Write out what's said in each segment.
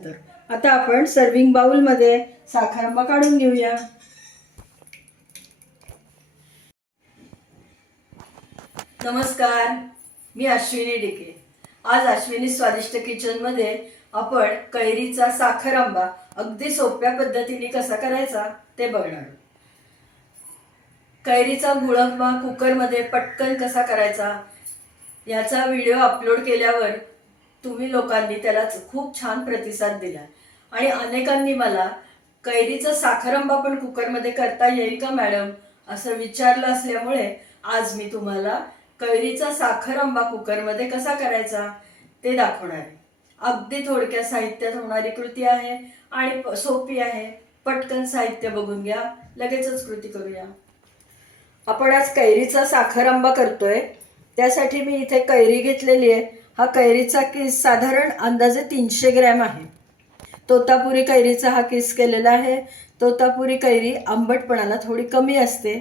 तर आता आपण सर्विंग बाउलमध्ये साखर आंबा काढून घेऊया. नमस्कार मी अश्विनी डिके. आज अश्विनी स्वादिष्ट किचनमध्ये आपण कैरीचा साखर आंबा अगदी सोप्या पद्धतीने कसा करायचा ते बघणार कैरीचा गुळंबा कुकरमध्ये पटकन कसा करायचा याचा व्हिडिओ अपलोड केल्यावर तुम्ही लोकांनी त्याला खूप छान प्रतिसाद दिला आणि अनेकांनी मला कैरीचा साखरंबा पण कुकरमध्ये करता येईल का मॅडम? असं विचारलं असल्यामुळे आज मी तुम्हाला कैरीचा साखरंबा कुकरमध्ये कसा करायचा ते दाखवणार आहे. अगदी थोडक्या साहित्यात होणारी कृती आहे आणि सोपी आहे. पटकन साहित्य बघून घ्या. लगेचच कृती करूया. आपण आज कैरीचा साखरंबा करतोय. त्यासाठी मी इथे कैरी घेतलेली आहे. हा कैरीचा किस साधारण अंदाजे तीनशे ग्रॅम आहे. तोतापुरी कैरीचा हा किस केलेला आहे. तोतापुरी कैरी आंबटपणाला थोडी कमी असते.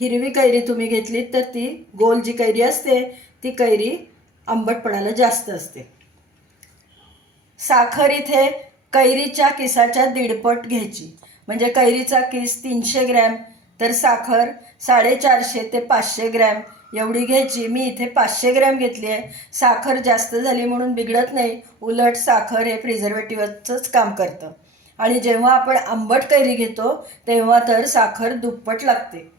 हिरवी कैरी तुम्ही घेतली तर ती गोल जी कैरी असते ती कैरी आंबटपणाला जास्त असते. साखर इथे कैरीच्या किसाच्या दीडपट घ्यायची. म्हणजे कैरीचा किस तीनशे ग्रॅम तर साखर साडेचारशे ते पाचशे ग्रॅम एवढी घ्यायची. मी इथे पाचशे ग्रॅम घेतली आहे. साखर जास्त झाली म्हणून बिघडत नाही. उलट साखर हे प्रिझर्वेटिव्हचंच काम करतं. आणि जेव्हा आपण आंबट कैरी घेतो तेव्हा तर साखर दुप्पट लागते.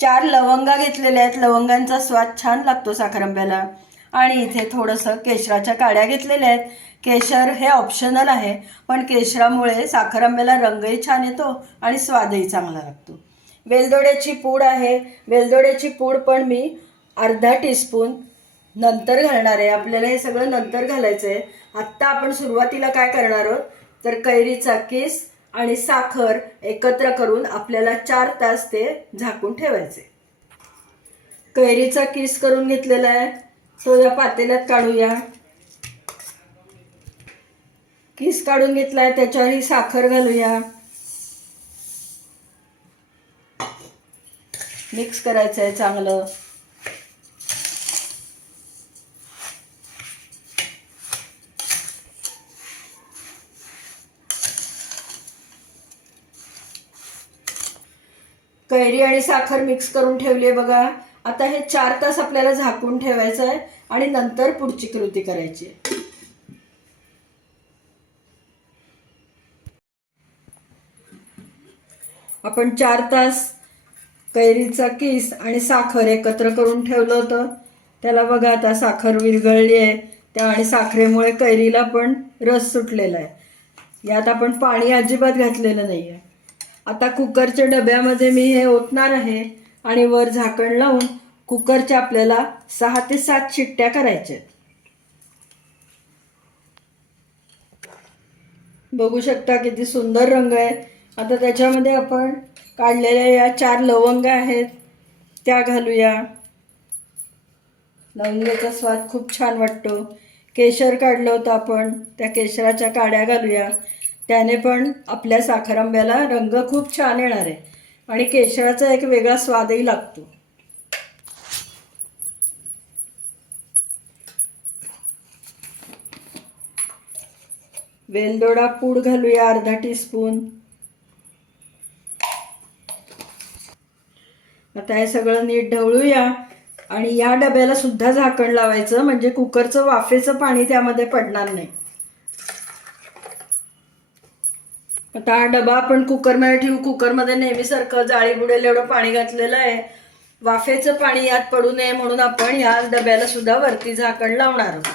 चार लवंगा घेतलेल्या आहेत. लवंगांचा स्वाद छान लागतो साखर आंब्याला. आणि इथे थोडंसं केशराच्या काड्या घेतलेल्या आहेत. केशर हे ऑप्शनल आहे पण केशरामुळे साखर आंब्याला रंगही छान येतो आणि स्वादही चांगला लागतो. वेलदोड्याची पूड आहे. वेलदोड्याची पूड पण मी अर्धा टीस्पून नंतर घालणार आहे. आपल्याला हे सगळं नंतर घालायचं आहे आत्ता आपण सुरुवातीला काय करणार आहोत? तर कैरीचा किस आणि साखर एकत्र करून आपल्याला चार तास ते झाकून ठेवायचे. कैरीचा किस करून घेतलेला आहे. तो या पातेल्यात काढूया. किस काढून घेतला आहे त्याच्यावर ही साखर घालूया. मिक्स करायचं आहे चांगलं. कैरी आणि साखर मिक्स करून ठेवली आहे बघा. आता हे चार तास आपल्याला झाकून ठेवायचं आहे आणि नंतर पुढची कृती करायची. आहे आपण चार तास कैरीचा किस आणि साखर एकत्र करून ठेवलं होतं. त्याला बघा आता साखर विरघळली आहे. त्या आणि साखरेमुळे कैरीला पण रस सुटलेला आहे. यात आपण पाणी अजिबात घातलेलं नाही आहे आता कुकरच्या डब्यामध्ये मी हे ओतणार आहे आणि वर झाकण लावून कुकरच्या आपल्याला सहा ते सात शिट्ट्या करायच्या आहेत. बघू शकता किती सुंदर रंग आहे. आता त्याच्यामध्ये आपण काढलेल्या या चार लवंग आहेत त्या घालूया. लवंगेचा स्वाद खूप छान वाटतो. केशर काढलं होतं आपण त्या केशराच्या काड्या घालूया. त्याने पण आपल्या साखरंब्याला रंग खूप छान येणार आहे आणि केशराचा एक वेगळा स्वादही लागतो. वेलदोडा पूड घालूया अर्धा टीस्पून आता हे सगळं नीट ढवळूया. आणि या डब्याला सुद्धा झाकण लावायचं म्हणजे कुकरचं वाफेचं पाणी त्यामध्ये पडणार नाही. आता हा डबा आपण कुकरमध्ये ठेवू. कुकरमध्ये नेहमीसारखं जाळी बुडेल एवढं पाणी घातलेलं आहे. वाफेचं पाणी यात पडू नये म्हणून आपण या डब्याला सुद्धा वरती झाकण लावणार आहोत.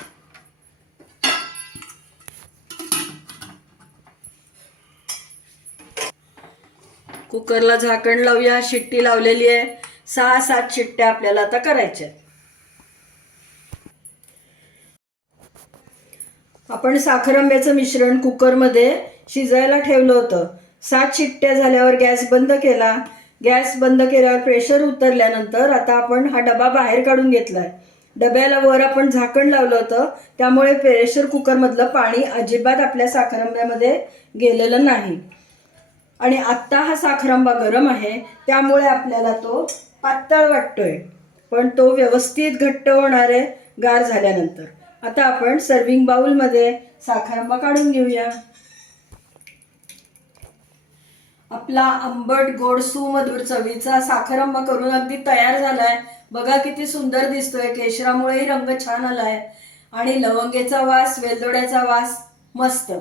कुकरला झाकण लावूया. शिट्टी लावलेली आहे. सहा सात शिट्ट्या आपल्याला आता करायच्या आपण साखरंब्याचं मिश्रण कुकरमध्ये शिजायला ठेवलं होतं. सात शिट्ट्या झाल्यावर गॅस बंद केला. गॅस बंद केल्यावर प्रेशर उतरल्यानंतर आता आपण हा डबा बाहेर काढून घेतलाय. डब्याला वर आपण झाकण लावलं होतं. त्यामुळे प्रेशर कुकरमधलं पाणी अजिबात आपल्या साखरंब्यामध्ये गेलेलं नाही. आणि आत्ता हा साखरंबा गरम आहे. त्यामुळे आपल्याला तो पातळ वाटतोय पण तो व्यवस्थित घट्ट होणार आहे गार झाल्यानंतर. आता आपण सर्विंग बाउलमध्ये साखरांबा काढून घेऊया. आपला आंबट गोड सुमधुर चवीचा साखरांबा करून अगदी तयार झालाय. बघा किती सुंदर दिसतोय केशरामुळेही रंग छान आलाय. आणि लवंगेचा वास वेलदोड्याचा वास मस्त.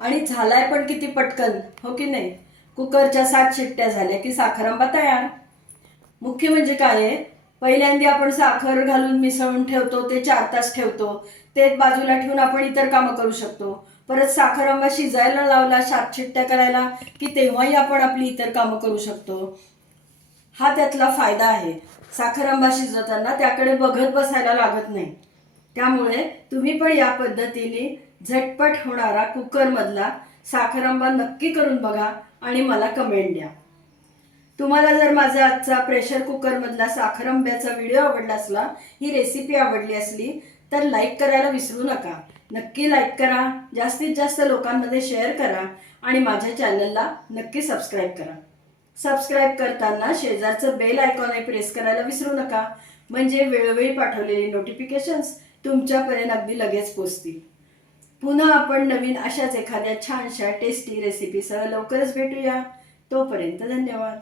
आणि झालाय पण किती पटकन हो की नाही? कुकरच्या सात शिट्ट्या झाल्या की साखरांबा तयार. मुख्य म्हणजे काय आहे? पहिल्यांदा आपण साखर घालून मिसळून ठेवतो ते चार तास ठेवतो. ते बाजूला ठेवून आपण इतर कामं करू शकतो. परत साखर आंबा शिजायला लावला शाप शिट्ट्या करायला की तेव्हाही आपण आपली इतर कामं करू शकतो. हा त्यातला फायदा आहे. साखर आंबा शिजवताना त्याकडे बघत बसायला लागत नाही. त्यामुळे तुम्ही पण या पद्धतीने झटपट होणारा कुकरमधला साखर आंबा नक्की करून बघा आणि मला कमेंट द्या. तुम्हाला जर माझा आजचा प्रेशर कुकरमधला साखर आंब्याचा व्हिडिओ आवडला असला ही रेसिपी आवडली असली तर लाईक करायला विसरू नका. नक्की लाईक करा. जास्तीत जास्त लोकांमध्ये शेअर करा आणि माझ्या चॅनलला नक्की सबस्क्राईब करा. सबस्क्राईब करताना शेजारचं बेल आयकॉनही प्रेस करायला विसरू नका. म्हणजे वेळोवेळी पाठवलेली नोटिफिकेशन्स तुमच्यापर्यंत अगदी लगेच पोचतील. पुन्हा आपण नवीन अशाच एखाद्या छानशा टेस्टी रेसिपीसह लवकरच भेटूया. तोपर्यंत धन्यवाद.